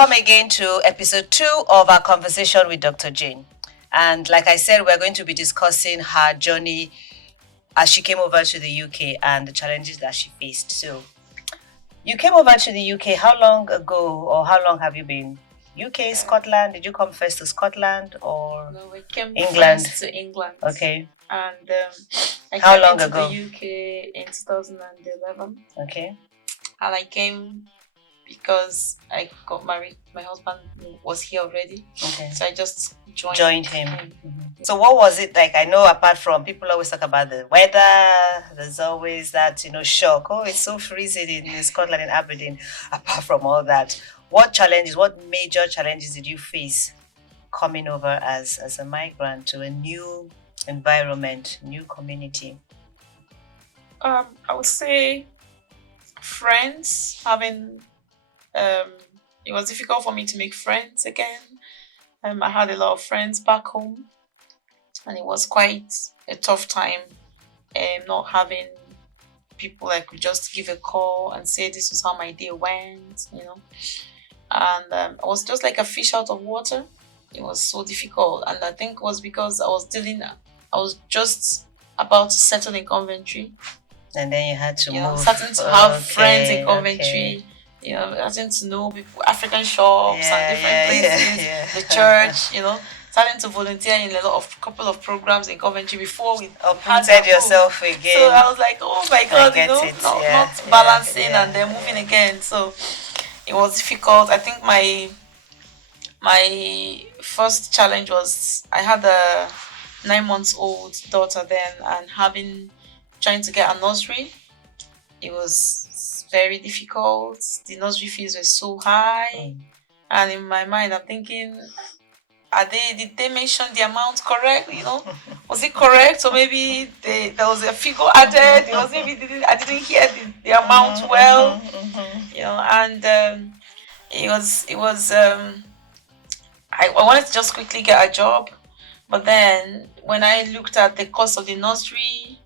Welcome again to episode 2 of our conversation with Dr. Jane. And like I said, we're going to be discussing her journey as she came over to the UK and the challenges that she faced. So, you came over to the UK how long ago, or how long have you been? UK, Scotland? Did you come first to Scotland or No, we came England? first to England. Okay. And I How came long into ago? the UK in 2011. Okay. And I came because I got married. My husband was here already. Okay. So I just Joined him. Mm-hmm. So what was it like? I know apart from people always talk about the weather, there's always that, shock. Oh, it's so freezing in Scotland and Aberdeen. Apart from all that, what major challenges did you face coming over as a migrant to a new environment, new community? I would say friends, having it was difficult for me to make friends again. I had a lot of friends back home, and it was quite a tough time not having people I could just give a call and say this was how my day went, And I was just like a fish out of water. It was so difficult, and I think it was because I was just about to settle in Coventry. And then you had to move. Starting to have friends in Coventry. Okay. Starting to know people, African shops and different places, the church, starting to volunteer in couple of programs in Coventry before we uprooted yourself again. So I was like, oh my God, not balancing and then moving again. So it was difficult. I think my first challenge was I had a 9-month-old daughter then, and trying to get a nursery. It was very difficult. The nursery fees were so high. And in my mind, I'm thinking, did they mention the amount correct? Was it correct? Or maybe there was a figure added. I didn't hear the amount well. And it was I wanted to just quickly get a job. But then when I looked at the cost of the nursery,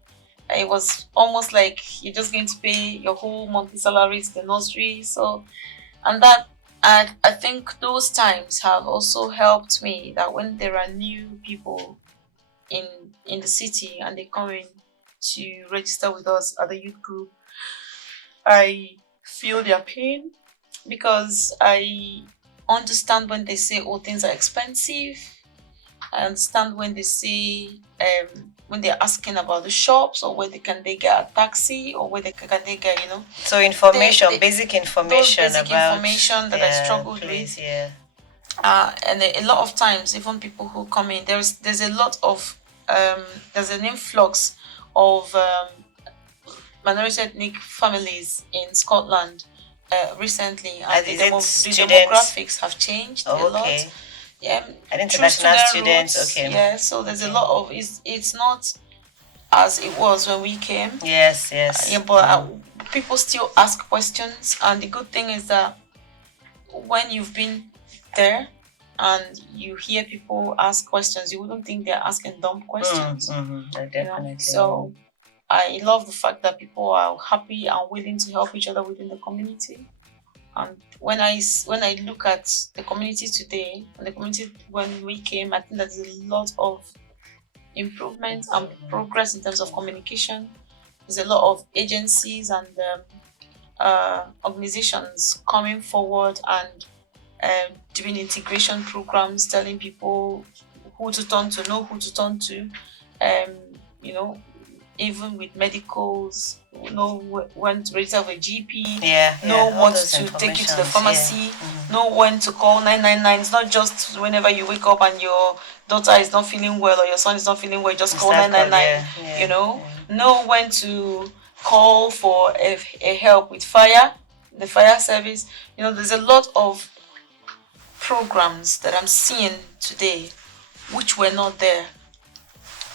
it was almost like you're just going to pay your whole monthly salary to the nursery. So, and that, I think those times have also helped me, that when there are new people in the city and they come in to register with us at the youth group, I feel their pain, because I understand when they say, oh, things are expensive. I understand when they say, when they're asking about the shops, or where they get a taxi, or where they get, So information, basic information about information that I struggled with. Yeah. And a lot of times, even people who come in, there's a lot of there's an influx of minority ethnic families in Scotland recently, and the demographics have changed a lot. Yeah, and international students. Okay. Yeah, so there's a lot of it's not as it was when we came. Yes. But people still ask questions, and the good thing is that when you've been there and you hear people ask questions, you wouldn't think they're asking dumb questions. Definitely. So I love the fact that people are happy and willing to help each other within the community. And when I look at the community today and the community when we came, I think there's a lot of improvement and progress in terms of communication. There's a lot of agencies and organizations coming forward and doing integration programs, telling people who to turn to, know who to turn to, even with medicals, know when to register with a GP, know what to take you to the pharmacy, know when to call 999. It's not just whenever you wake up and your daughter is not feeling well or your son is not feeling well, just call 999. Know when to call for a help with the fire service. There's a lot of programs that I'm seeing today which were not there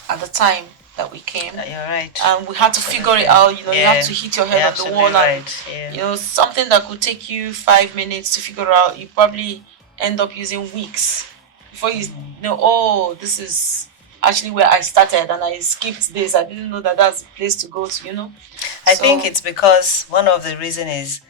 at the time that we came. You're right. And we had to figure it out. You have to hit your head on the wall, and something that could take you 5 minutes to figure out, you probably end up using weeks before you know, oh, this is actually where I started and I skipped this. I didn't know that that's the place to go to, I think it's because one of the reasons is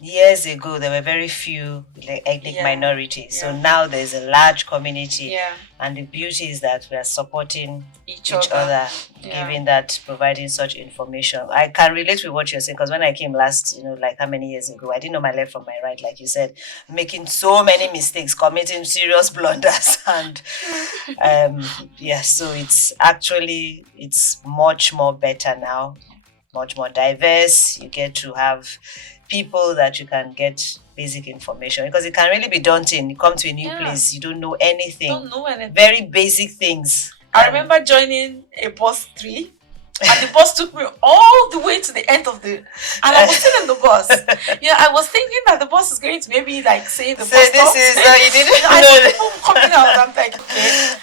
years ago there were very few like, ethnic minorities. So now there's a large community. Yeah. And the beauty is that we are supporting Each other, Yeah. giving that, providing such information. I can relate with what you're saying because when I came last, like how many years ago, I didn't know my left from my right, like you said, making so many mistakes, committing serious blunders, and so it's much more better now, much more diverse. You get to have people that you can get basic information because it can really be daunting. You come to a new place, you don't know anything. Don't know anything. Very basic things. I remember joining a bus 3 and the bus took me all the way to the end of the, and I was still in the bus. I was thinking that the bus is going to maybe like say the bus this stop. is you didn't I know. saw people coming out. I'm like, okay.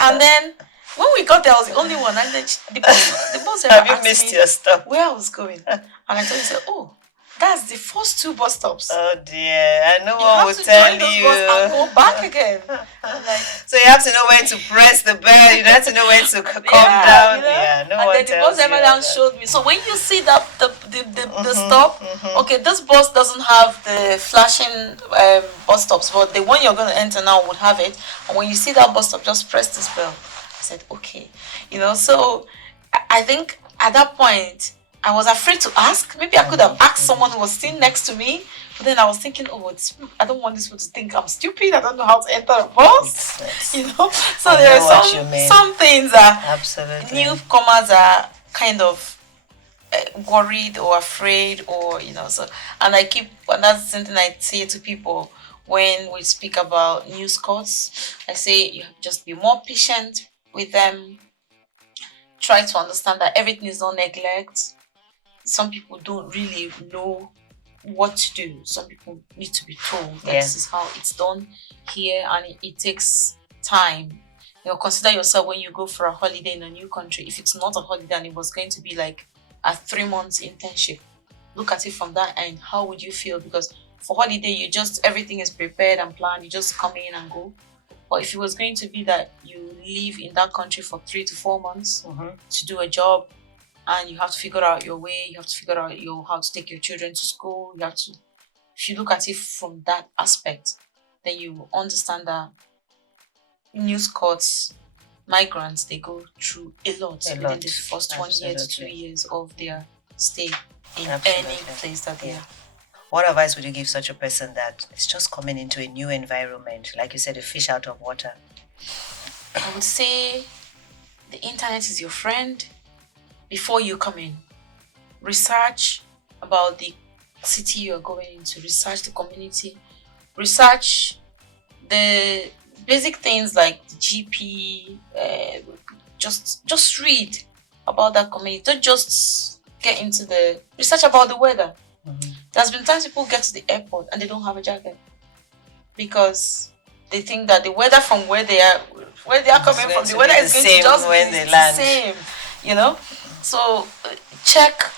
And then when we got there, I was the only one, and then the bus driver Have you asked missed me your stop? where I was going, and I told him, said, oh, that's the first 2 bus stops. Oh dear, and no You one have will to tell join those you. bus and go back again. I'm like, So you have to know when to press the bell. You have to know when to calm down. No and one then the tells bus driver you down that. showed me. So when you see that the stop, okay, this bus doesn't have the flashing bus stops, but the one you're going to enter now would have it. And when you see that bus stop, just press this bell. I said, okay, so I think at that point I was afraid to ask. Maybe I could have asked someone who was sitting next to me. But then I was thinking, I don't want this one to think I'm stupid. I don't know how to enter a bus. So there are some things that absolutely newcomers are kind of worried or afraid, or So, and that's something I say to people when we speak about new Scots. I say you just be more patient with them. Try to understand that everything is not neglect. Some people don't really know what to do. Some people need to be told that this is how it's done here, and it takes time. Consider yourself when you go for a holiday in a new country. If it's not a holiday and it was going to be like a 3-month internship, look at it from that end. How would you feel? Because for holiday, everything is prepared and planned. You just come in and go. But if it was going to be that you live in that country for 3 to 4 months to do a job, and you have to figure out your way, you have to figure out how to take your children to school, if you look at it from that aspect, then you understand that new Scots, migrants, they go through a lot within the first 1 year to 2 years of their stay in any place that they are. What advice would you give such a person that is just coming into a new environment, like you said, a fish out of water? I would say the internet is your friend. Before you come in, research about the city you're going into, research the community, research the basic things like the GP, just read about that community. Don't just get into research about the weather. There's been times people get to the airport and they don't have a jacket because they think that the weather from where they are coming from, the weather is going to just be the same, So check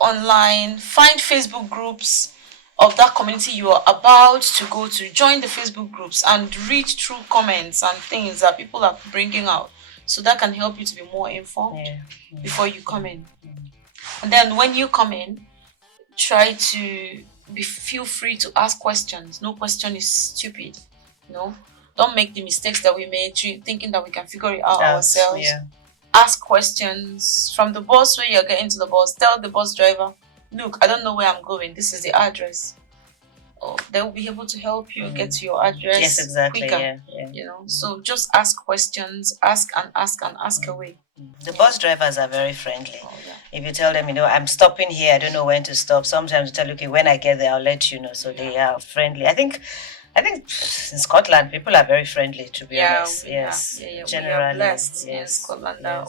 online, find Facebook groups of that community you are about to go to. Join the Facebook groups and read through comments and things that people are bringing out. So that can help you to be more informed before you come in. And then when you come in, try to feel free to ask questions. No question is stupid. Don't make the mistakes that we made thinking that we can figure it out ourselves. Ask questions from the bus when you're getting to the bus. Tell the bus driver, look, I don't know where I'm going. This is the address. They will be able to help you get to your address. Yes, exactly. Quicker. So just ask questions, ask and ask and ask away. The bus drivers are very friendly. If you tell them, I'm stopping here, I don't know when to stop. Sometimes you tell, okay, when I get there, I'll let you know. So they are friendly. I think in Scotland, people are very friendly, to be honest. Yes, generally. We are blessed in Scotland that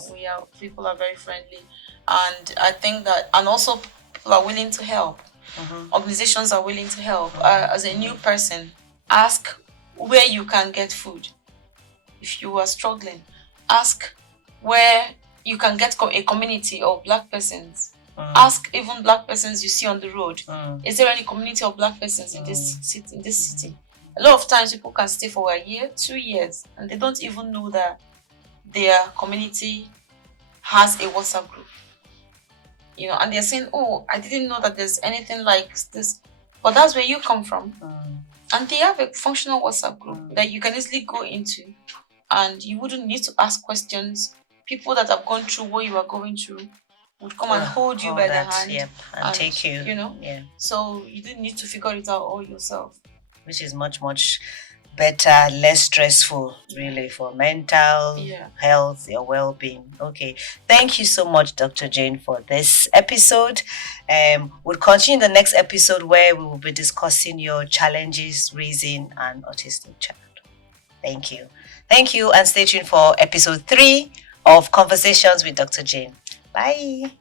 people are very friendly. And I think that, and also people are willing to help. Organizations are willing to help. As a new person, ask where you can get food. If you are struggling, ask where you can get a community of Black persons. Ask even Black persons you see on the road. Is there any community of Black persons in this city? A lot of times people can stay for a year, 2 years, and they don't even know that their community has a WhatsApp group. And they're saying, oh, I didn't know that there's anything like this. But that's where you come from. Mm. And they have a functional WhatsApp group Mm. that you can easily go into, and you wouldn't need to ask questions. People that have gone through what you are going through would come and hold you All by the that, hand, yep, and take you, yeah, so you didn't need to figure it out all yourself. which is much, much better, less stressful, really, for mental health, your well-being. Okay, thank you so much, Dr. Jane, for this episode. We'll continue in the next episode where we will be discussing your challenges raising an autistic child. Thank you. Thank you, and stay tuned for episode 3 of Conversations with Dr. Jane. Bye.